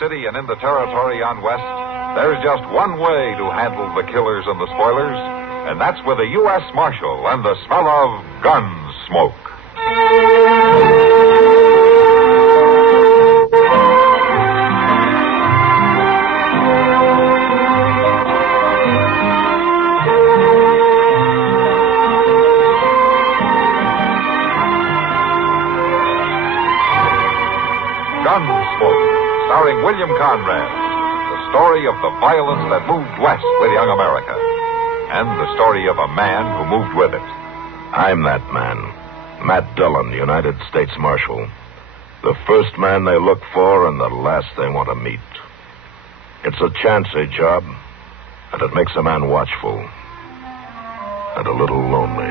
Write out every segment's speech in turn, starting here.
city and in the territory on West, there's just one way to handle the killers and the spoilers, and that's with a U.S. Marshal and the smell of Gunsmoke. Gunsmoke, starring William Conrad, the story of the violence that moved west with young America, and the story of a man who moved with it. I'm that man, Matt Dillon, United States Marshal. The first man they look for and the last they want to meet. It's a chancy job, and it makes a man watchful and a little lonely.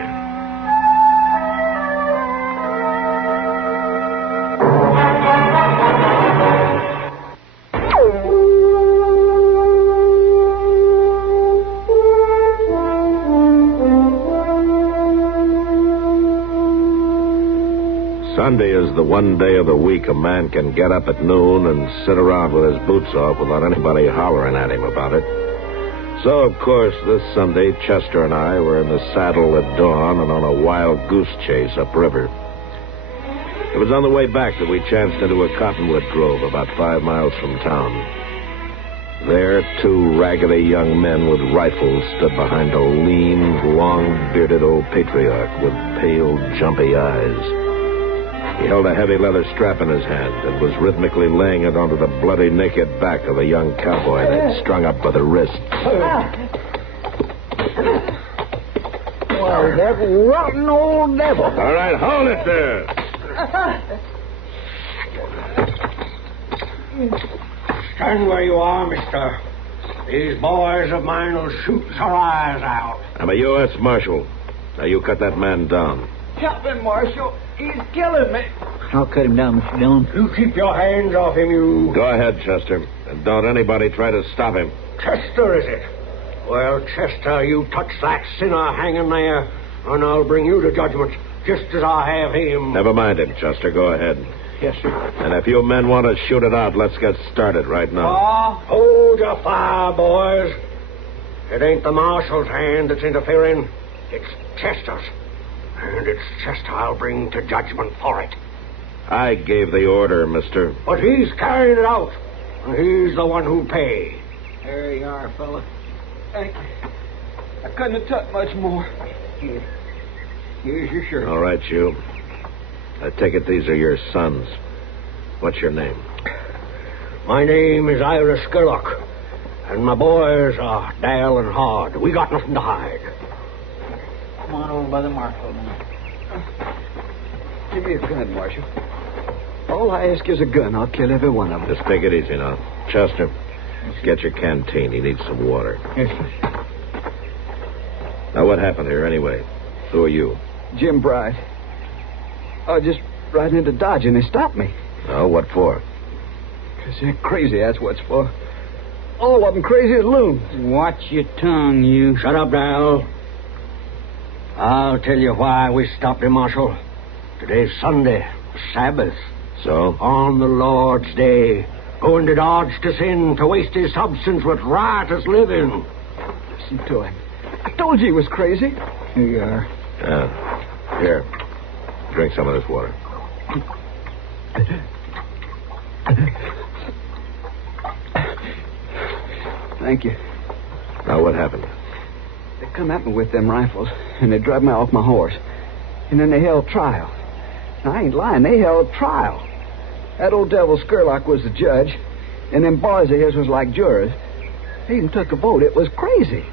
Sunday is the one day of the week a man can get up at noon and sit around with his boots off without anybody hollering at him about it. So, of course, this Sunday, Chester and I were in the saddle at dawn and on a wild goose chase upriver. It was on the way back that we chanced into a cottonwood grove about 5 miles from town. There, two raggedy young men with rifles stood behind a lean, long-bearded old patriarch with pale, jumpy eyes. He held a heavy leather strap in his hand and was rhythmically laying it onto the bloody, naked back of a young cowboy they'd strung up by the wrists. Well, that rotten old devil. All right, hold it there. Stand where you are, mister. These boys of mine will shoot our eyes out. I'm a U.S. Marshal. Now, you cut that man down. Help him, Marshal. He's killing me. I'll cut him down, Mr. Dillon. You keep your hands off him, you... Go ahead, Chester. And don't anybody try to stop him. Chester, is it? Well, Chester, you touch that sinner hanging there, and I'll bring you to judgment, just as I have him. Never mind him, Chester. Go ahead. Yes, sir. And if you men want to shoot it out, let's get started right now. Hold your fire, boys. It ain't the marshal's hand that's interfering. It's Chester's. And it's Chester I'll bring to judgment for it. I gave the order, mister. But he's carrying it out. And he's the one who'll pay. There you are, fella. Thank you. I couldn't have took much more. Here. Here's your shirt. All right, you. I take it these are your sons. What's your name? My name is Ira Skurlock. And my boys are Dale and Harte. We got nothing to hide. Come on over by the Marshal now. Give me a gun, Marshal. All I ask is a gun. I'll kill every one of them. Just take it easy now. Chester, get your canteen. He needs some water. Yes, sir. Now, what happened here anyway? Who are you? Jim Bride. I was just riding into Dodge and they stopped me. Oh, what for? Because they're crazy, that's what's for. All of them crazy as loons. Watch your tongue, you. Shut up, Dale. I'll tell you why we stopped him, Marshal. Today's Sunday, Sabbath. So? On the Lord's day. Going to Dodge to sin, to waste his substance with riotous living. Listen to him. I told you he was crazy. Here you are. Here. Drink some of this water. Thank you. Now, what happened? They come at me with them rifles, and they drive me off my horse. And then they held trial. Now, I ain't lying. They held trial. That old devil Skurlock was the judge, and them boys of his was like jurors. They even took a vote. It was crazy.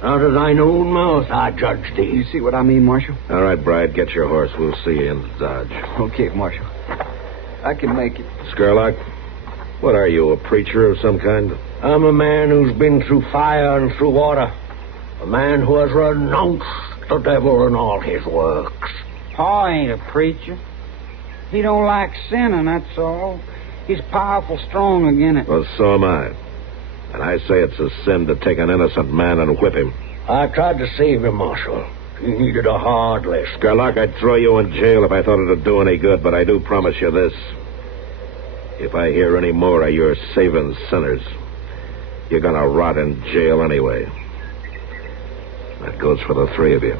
Out of thine own mouth, I judge thee. You see what I mean, Marshal? All right, Bride, get your horse. We'll see you in the Dodge. Okay, Marshal. I can make it. Skurlock, what are you, a preacher of some kind? I'm a man who's been through fire and through water. A man who has renounced the devil and all his works. Pa ain't a preacher. He don't like sinning, that's all. He's powerful strong again it. Well, so am I. And I say it's a sin to take an innocent man and whip him. I tried to save him, Marshal. He needed a hard lesson. Skurlock, I'd throw you in jail if I thought it'd do any good, but I do promise you this. If I hear any more of your saving sinners, you're going to rot in jail anyway. That goes for the three of you.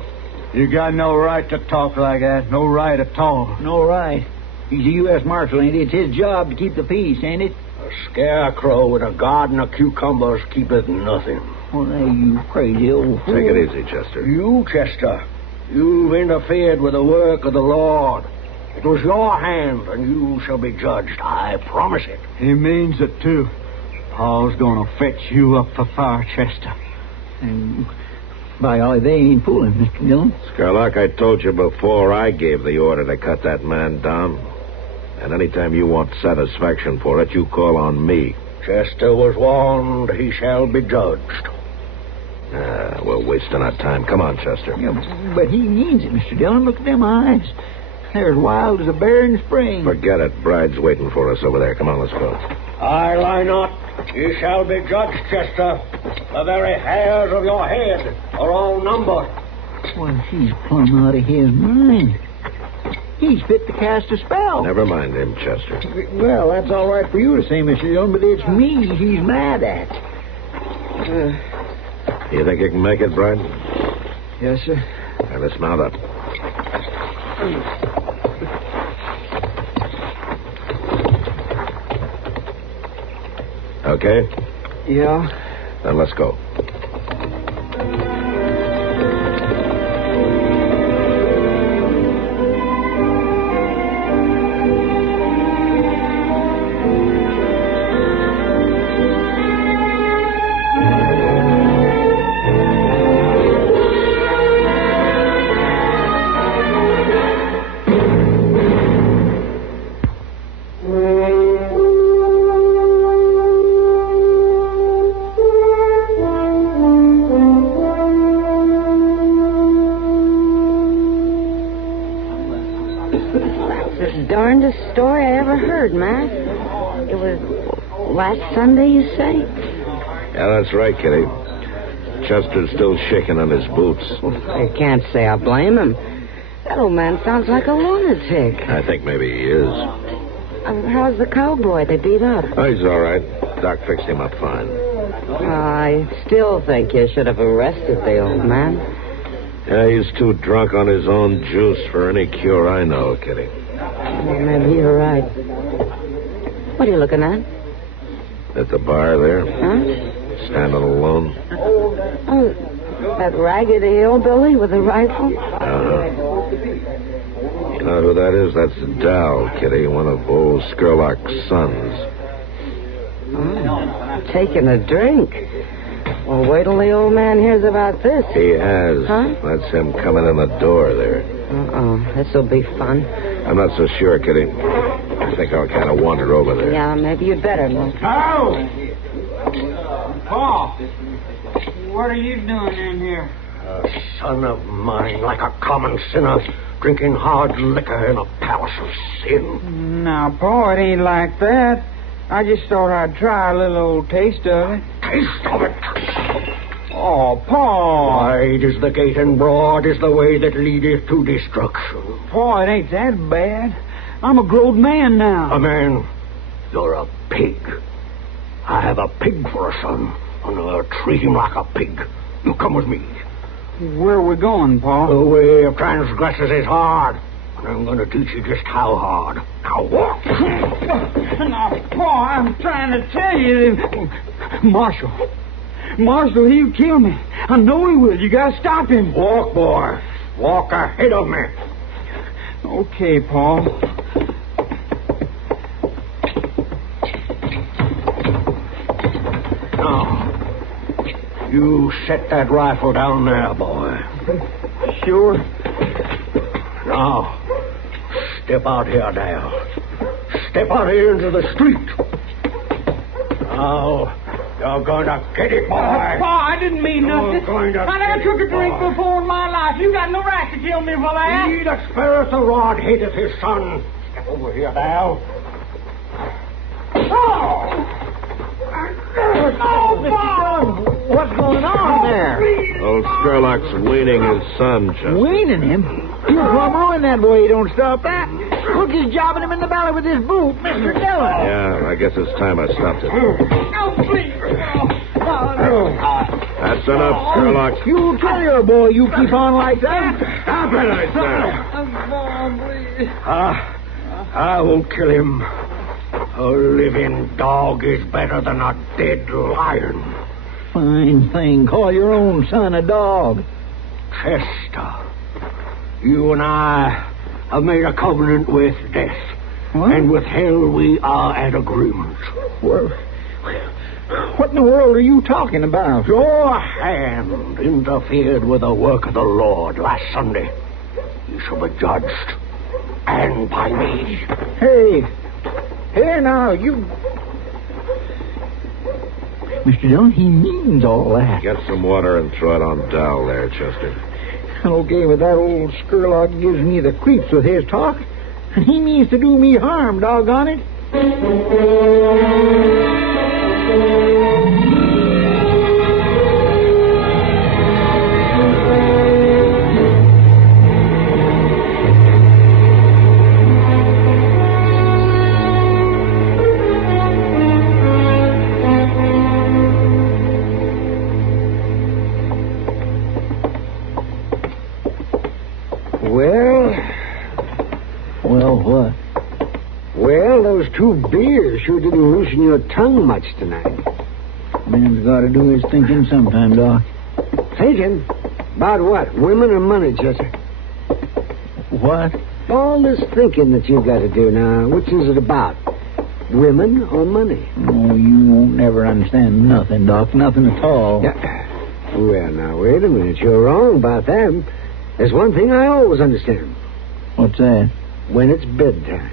You got no right to talk like that. No right at all. No right. He's a U.S. Marshal, ain't he? It's his job to keep the peace, ain't it? A scarecrow with a garden of cucumbers keepeth nothing. Well, hey, you crazy old fool. Take it easy, Chester. You, Chester, you've interfered with the work of the Lord. It was your hand, and you shall be judged. I promise it. He means it, too. Paul's gonna fetch you up for fire, Chester. And by golly, they ain't fooling, Mr. Dillon. Scarlock, I told you before I gave the order to cut that man down. And anytime you want satisfaction for it, you call on me. Chester was warned. He shall be judged. We're wasting our time. Come on, Chester. Yeah, but he means it, Mr. Dillon. Look at them eyes. They're as wild as a bear in spring. Forget it. Bride's waiting for us over there. Come on, let's go. I lie not. You shall be judged, Chester. The very hairs of your head are all numbered. Well, he's plumb out of his mind. He's fit to cast a spell. Never mind him, Chester. Well, that's all right for you to say, Mr. Dillon, but it's me he's mad at. You think you can make it, Bride? Yes, sir. Now, let's mount up. Okay? Yeah. Then let's go. Story I ever heard, Matt. It was last Sunday, you say? Yeah, that's right, Kitty. Chester's still shaking on his boots. I can't say I blame him. That old man sounds like a lunatic. I think maybe he is. How's the cowboy they beat up? Oh, he's all right. Doc fixed him up fine. I still think you should have arrested the old man. Yeah, he's too drunk on his own juice for any cure I know, Kitty. Well, maybe you're right. What are you looking at? At the bar there. Huh? Standing alone. Oh, that raggedy hillbilly with the rifle? You know who that is? That's Dal, Kitty, one of old Skurlock's sons. Oh, taking a drink. Well, wait till the old man hears about this. He has. Huh? That's him coming in the door there. This'll be fun. I'm not so sure, Kitty. I think I'll kind of wander over there. Yeah, maybe you'd better, Mom. Paul! Paul! What are you doing in here? A son of mine, like a common sinner, drinking hard liquor in a palace of sin. Now, Paul, it ain't like that. I just thought I'd try a little old taste of it. Taste of it. Oh, Paul! Wide is the gate and broad is the way that leadeth to destruction. Paul, it ain't that bad. I'm a grown man now. A man, you're a pig. I have a pig for a son, and I'll treat him like a pig. You come with me. Where are we going, Paul? The way of transgressors is hard, and I'm going to teach you just how hard. Now walk. Now, Paul, I'm trying to tell you. Marshal, he'll kill me. I know he will. You got to stop him. Walk, boy. Walk ahead of me. Okay, Paul. Now, you set that rifle down there, boy. Sure. Now, step out here, Dale. Step out here into the street. Now, you're going to get it, boy. Paul, I didn't mean nothing. You're going to I never get took a it, drink boy. before in my life. You got no right to kill me for that. He that spareth the rod hateth his son. Step over here, Dale. What's going on there? Old Skurlock's weaning his son, Chester. Weaning him? You'll plumb ruin that boy. You don't stop that. crook is jobbing him in the belly with his boot, Mr. Dillon. Yeah, I guess it's time I stopped it. Oh, please. That's enough, Sherlock. You tell your boy you keep on like that. Stop it, I said. Please. I won't kill him. A living dog is better than a dead lion. Fine thing. Call your own son a dog. Chester, you and I have made a covenant with death. What? And with hell we are at agreement. What in the world are you talking about? Your hand interfered with the work of the Lord last Sunday. You shall be judged. And by me. Hey, here now, you... Mr. Dillon, he means all that. Get some water and throw it on Dal there, Chester. Okay, but that old Skurlock gives me the creeps with his talk. And he means to do me harm, doggone it. Well, what? Well, those 2 beers sure didn't loosen your tongue much tonight. Man's got to do his thinking sometime, Doc. Thinking? About what? Women or money, Chester? What? All this thinking that you've got to do now, which is it about? Women or money? Oh, you won't never understand nothing, Doc. Nothing at all. Yeah. Well, now, wait a minute. You're wrong about that. There's one thing I always understand. What's that? When it's bedtime.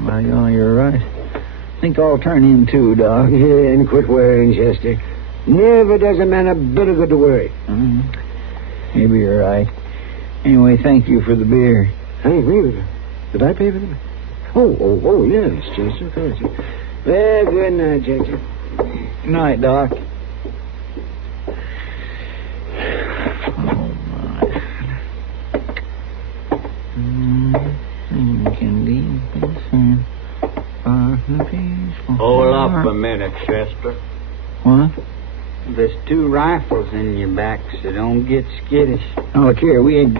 Well, you're right. Think I'll turn in, too, Doc. Yeah, and quit worrying, Chester. Never does a man a bit of good to worry. Maybe you're right. Anyway, thank you for the beer. Thank me. Did I pay for them? Oh, yes, Chester. Thank you. Well, good night, Chester. Good night, Doc. Hold up a minute, Chester. What? There's 2 rifles in your back, so don't get skittish. Oh, look here, we ain't...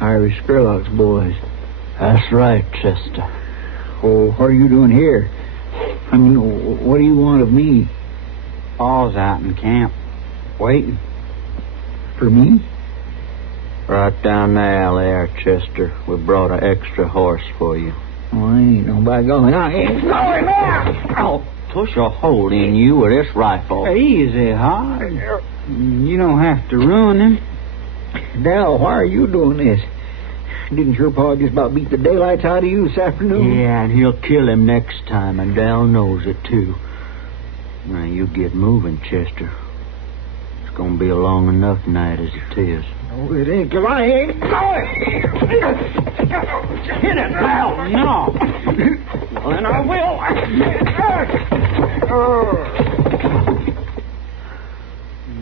Irish Skurlock's boys. That's right, Chester. Oh, what are you doing here? I mean, what do you want of me? Paul's out in camp, waiting. For me? Right down the alley there, Chester. We brought an extra horse for you. Oh, I ain't no by golly. I ain't going there. Oh, push a hole in you with this rifle. Easy, Harte. You don't have to ruin him. Dal, why are you doing this? Didn't your pa just about beat the daylights out of you this afternoon? Yeah, and he'll kill him next time, and Dal knows it, too. Now, you get moving, Chester. It's going to be a long enough night as it is. Oh, it ain't, 'cause I ain't going. Hit it, Dal. No. Well, then I will.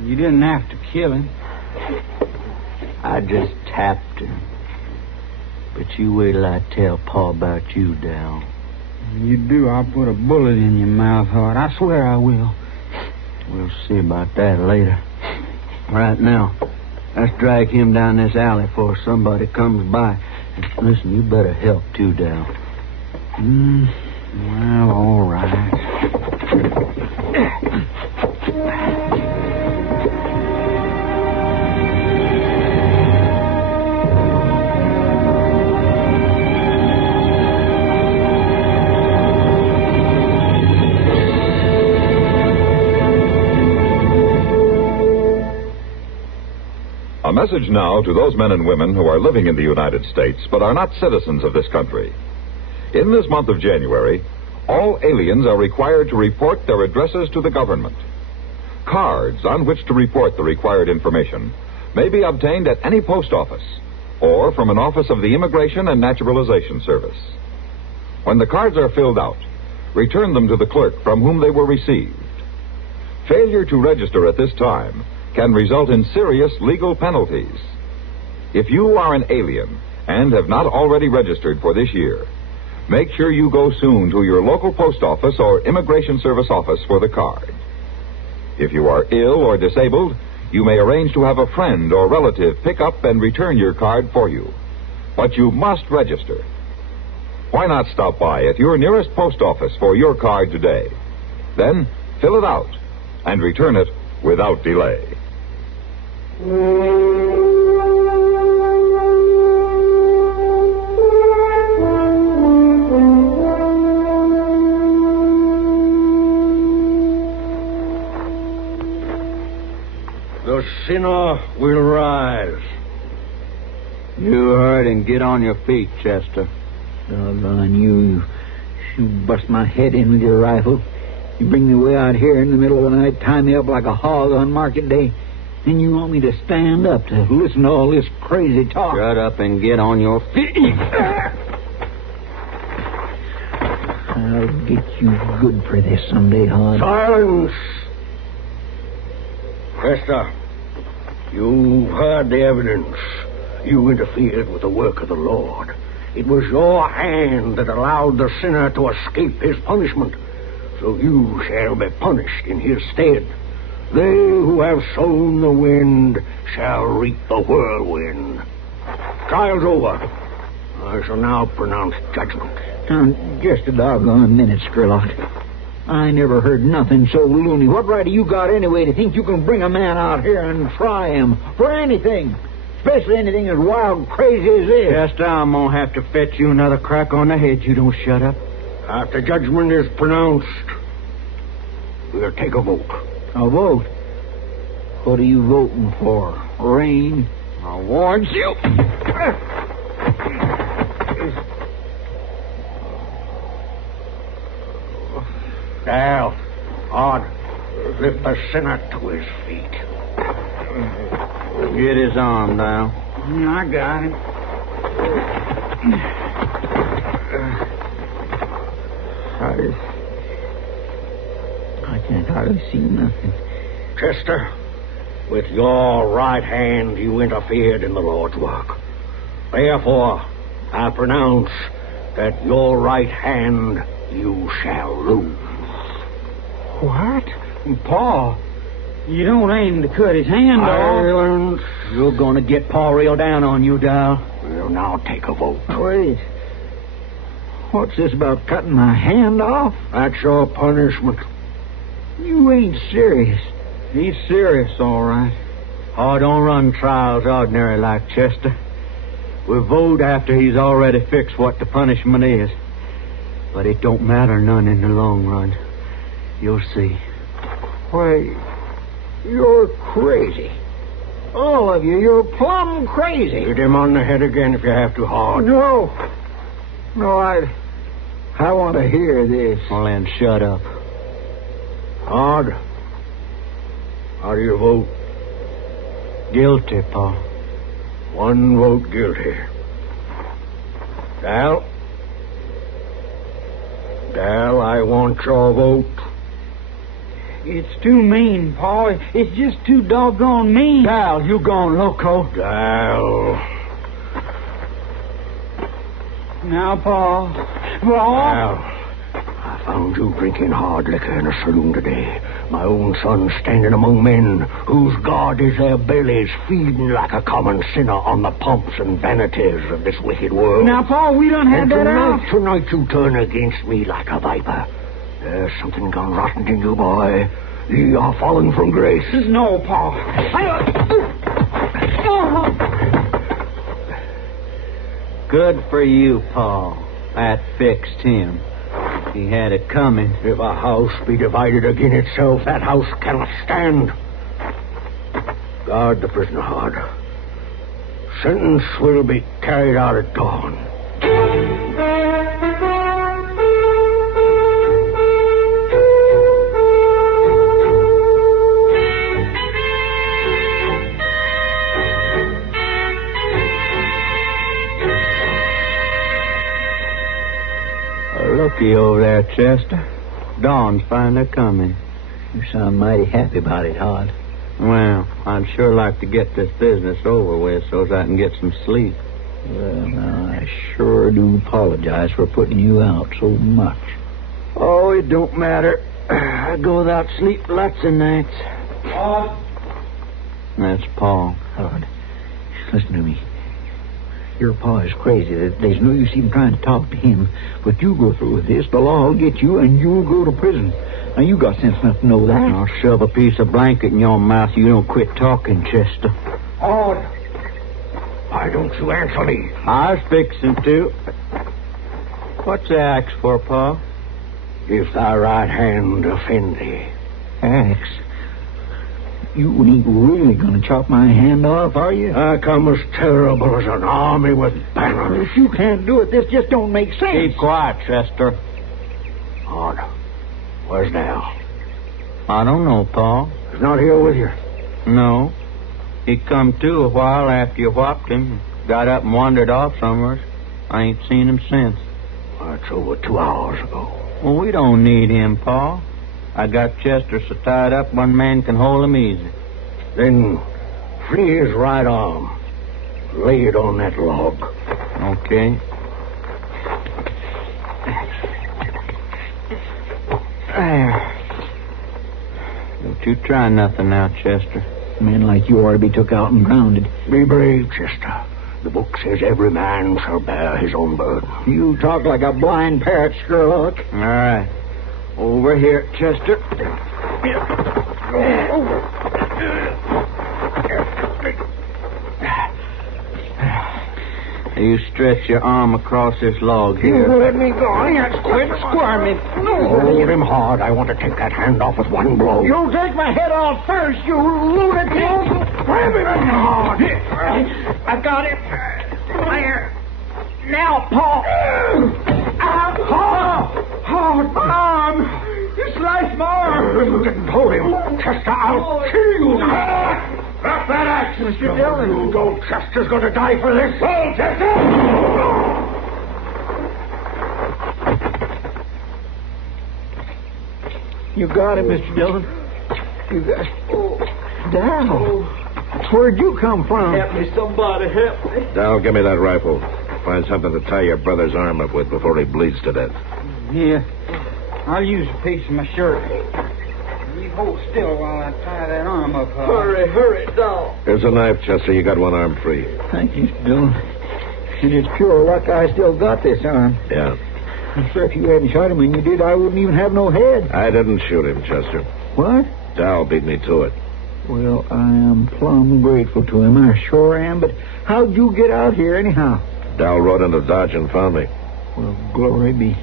You didn't have to kill him. I just tapped him. But you wait till I tell Pa about you, Dal. You do, I'll put a bullet in your mouth, Harte. I swear I will. We'll see about that later. Right now, let's drag him down this alley before somebody comes by. And listen, you better help too, Dal. Well, all right. A message now to those men and women who are living in the United States but are not citizens of this country. In this month of January, all aliens are required to report their addresses to the government. Cards on which to report the required information may be obtained at any post office or from an office of the Immigration and Naturalization Service. When the cards are filled out, return them to the clerk from whom they were received. Failure to register at this time can result in serious legal penalties. If you are an alien and have not already registered for this year, make sure you go soon to your local post office or immigration service office for the card. If you are ill or disabled, you may arrange to have a friend or relative pick up and return your card for you. But you must register. Why not stop by at your nearest post office for your card today? Then fill it out and return it without delay. The sinner will rise. You heard him. Get on your feet, Chester. Doggone you. You bust my head in with your rifle. You bring me way out here in the middle of the night, tie me up like a hog on market day. Then you want me to stand up to listen to all this crazy talk. Shut up and get on your feet. I'll get you good for this someday, Harte. Silence! Chester, you've heard the evidence. You interfered with the work of the Lord. It was your hand that allowed the sinner to escape his punishment. So you shall be punished in his stead. They who have sown the wind shall reap the whirlwind. Trial's over. I shall now pronounce judgment. Now, just a doggone minute, Skurlock. I never heard nothing so loony. What right have you got anyway to think you can bring a man out here and try him for anything? Especially anything as wild crazy as this. Chester, I'm going to have to fetch you another crack on the head. You don't shut up. After judgment is pronounced, we'll take a vote. A vote? What are you voting for? Rain? I warned you. Now, Harte, lift the sinner to his feet. Get his arm down. I got him. I can't hardly see nothing. Chester, with your right hand you interfered in the Lord's work. Therefore, I pronounce that your right hand you shall lose. What? Paul, you don't aim to cut his hand off. Silence. You're going to get Paul real down on you, Dow. We'll now take a vote. Wait. What's this about cutting my hand off? That's your punishment. You ain't serious. He's serious, all right. Oh, don't run trials ordinary like Chester. We vote after he's already fixed what the punishment is. But it don't matter none in the long run. You'll see. Why, you're crazy. All of you, you're plumb crazy. Hit him on the head again if you have to, Harte. No, I want to hear this. Well, then shut up. Harte, how do you vote? Guilty, Paul. One vote guilty. Dal, I want your vote. It's too mean, Paul. It's just too doggone mean. Dal, you gone loco. Dal. Now, Paul. Dal, I found you drinking hard liquor in a saloon today. My own son standing among men whose God is their bellies, feeding like a common sinner on the pomps and vanities of this wicked world. Now, Paul, we done had And that out. tonight you turn against me like a viper. There's something gone rotten in you, boy. You are fallen from grace. No, Paul. Good for you, Paul. That fixed him. He had it coming. If a house be divided against itself, that house cannot stand. Guard the prisoner hard. Sentence will be carried out at dawn. Looky over there, Chester. Dawn's finally coming. You sound mighty happy about it, Harte. Well, I'd sure like to get this business over with so as I can get some sleep. Well, now, I sure do apologize for putting you out so much. Oh, it don't matter. I go without sleep lots of nights. That's Paul. Hard. Listen to me. Your pa is crazy. There's no use even trying to talk to him. But you go through with this, the law will get you, and you'll go to prison. Now, you got sense enough to know that. I'll shove a piece of blanket in your mouth. You don't quit talking, Chester. Hard. Why don't you answer me? I was fixing to. What's the axe for, Pa? If thy right hand offend thee. Axe? You ain't really going to chop my hand off, are you? I come as terrible as an army with banners. If you can't do it, this just don't make sense. Keep quiet, Chester. Hard. Where's Dal? I don't know, Pa. He's not here with you. No. He come to a while after you whopped him. Got up and wandered off somewhere. I ain't seen him since. That's over 2 hours ago. Well, we don't need him, Pa. I got Chester so tied up one man can hold him easy. Then free his right arm. Lay it on that log. Okay. There. Don't you try nothing now, Chester. Men like you ought to be took out and grounded. Be brave, Chester. The book says every man shall bear his own burden. You talk like a blind parrot, Sherlock. All right. Over here, Chester. You stretch your arm across this log here. You let me go. Quit squirming. Hold him hard. I want to take that hand off with one blow. You'll take my head off first, you lunatic. Grab him hard. I've got it. There. Now, Paul. Arm! You sliced my arm! You didn't hold him. Chester, I'll kill you now. Drop that axe, Mr. Dillon. You go. Chester's going to die for this. Go, Chester! You got it, Mr. Dillon. You got it. Dal. Where'd you come from? Help me, somebody, help me. Dal, give me that rifle. Find something to tie your brother's arm up with before he bleeds to death. Here. I'll use a piece of my shirt. You hold still while I tie that arm up. Hurry, Dal. Here's a knife, Chester. You got one arm free. Thank you, Mr. Dillon. And it's pure luck I still got this arm. Yeah. I'm sure if you hadn't shot him when you did, I wouldn't even have no head. I didn't shoot him, Chester. What? Dal beat me to it. Well, I am plumb grateful to him. I sure am. But how'd you get out here anyhow? Dal rode into Dodge and found me. Well, glory be.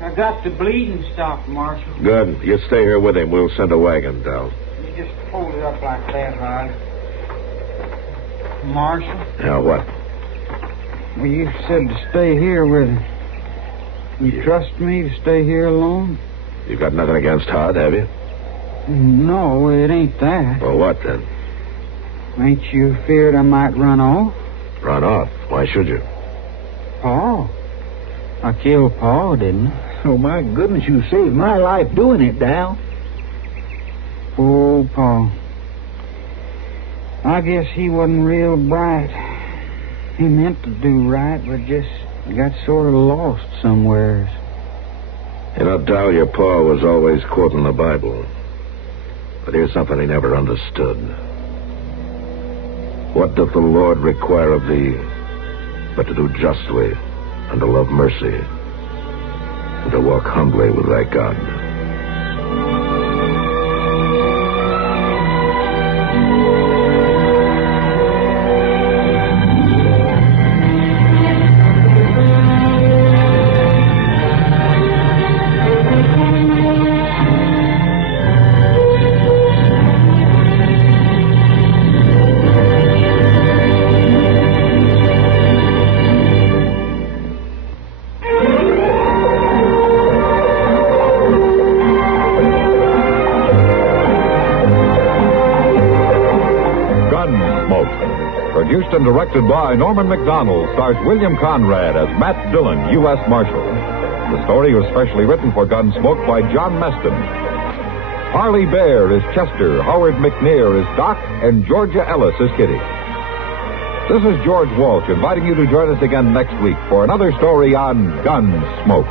I got the bleeding stopped, Marshal. Good. You stay here with him. We'll send a wagon, Dal. You just hold it up like that, Hard. Marshal, Now, what? well, you said to stay here with him. You trust me to stay here alone? You got nothing against Harte, have you? No, it ain't that. Well, what then? Ain't you feared I might run off? Run off. Why should you? Paul. I killed Paul, didn't I? Oh, my goodness, you saved my life doing it, Dal. Oh, Paul. I guess he wasn't real bright. He meant to do right, but just got sort of lost somewheres. You know, Dal, your pa was always quoting the Bible. But here's something he never understood. What doth the Lord require of thee but to do justly and to love mercy and to walk humbly with thy God? Produced and directed by Norman Macdonnell, stars William Conrad as Matt Dillon, U.S. Marshal. The story was specially written for Gunsmoke by John Meston. Harley Bear is Chester, Howard McNear is Doc, and Georgia Ellis is Kitty. This is George Walsh inviting you to join us again next week for another story on Gunsmoke.